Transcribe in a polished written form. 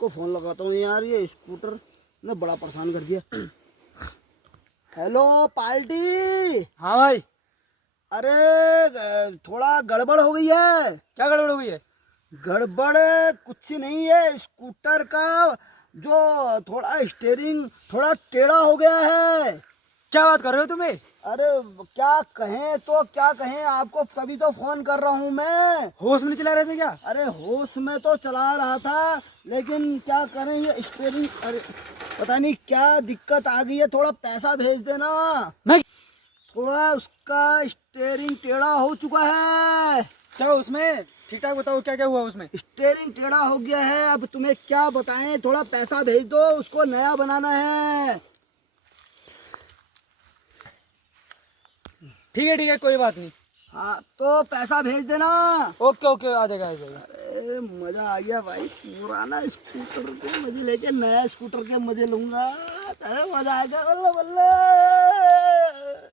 को फोन लगाता हूँ यार, ये स्कूटर ने बड़ा परेशान कर दिया। Hello party. हाँ भाई। अरे थोड़ा गड़बड़ हो गई है। क्या गड़बड़ हो गई है? गड़बड़ कुछ नहीं है, स्कूटर का जो थोड़ा स्टीयरिंग थोड़ा टेढ़ा हो गया है। क्या बात कर रहे हो तुम्हें? अरे क्या कहें तो क्या कहें आपको, तभी तो फोन कर रहा हूँ मैं। होश में नहीं चला रहे थे क्या? अरे होश में तो चला रहा था, लेकिन क्या करें ये स्टीयरिंग, अरे पता नहीं क्या दिक्कत आ गई है। थोड़ा पैसा भेज देना। मैं थोड़ा उसका स्टीयरिंग टेढ़ा हो चुका है। क्या उसमें ठीक ठाक बताओ, क्या क्या हुआ उसमें? स्टीयरिंग टेढ़ा हो गया है, अब तुम्हें क्या बताएं। थोड़ा पैसा भेज दो, उसको नया बनाना है। ठीक है कोई बात नहीं। हाँ तो पैसा भेज देना। ओके ओके, आ जाएगा आ जाएगा। अरे मजा आ गया भाई, पुराना स्कूटर के मजे लेके नया स्कूटर के मजे लूंगा। अरे मजा आ गया, बल्ले बल्ले।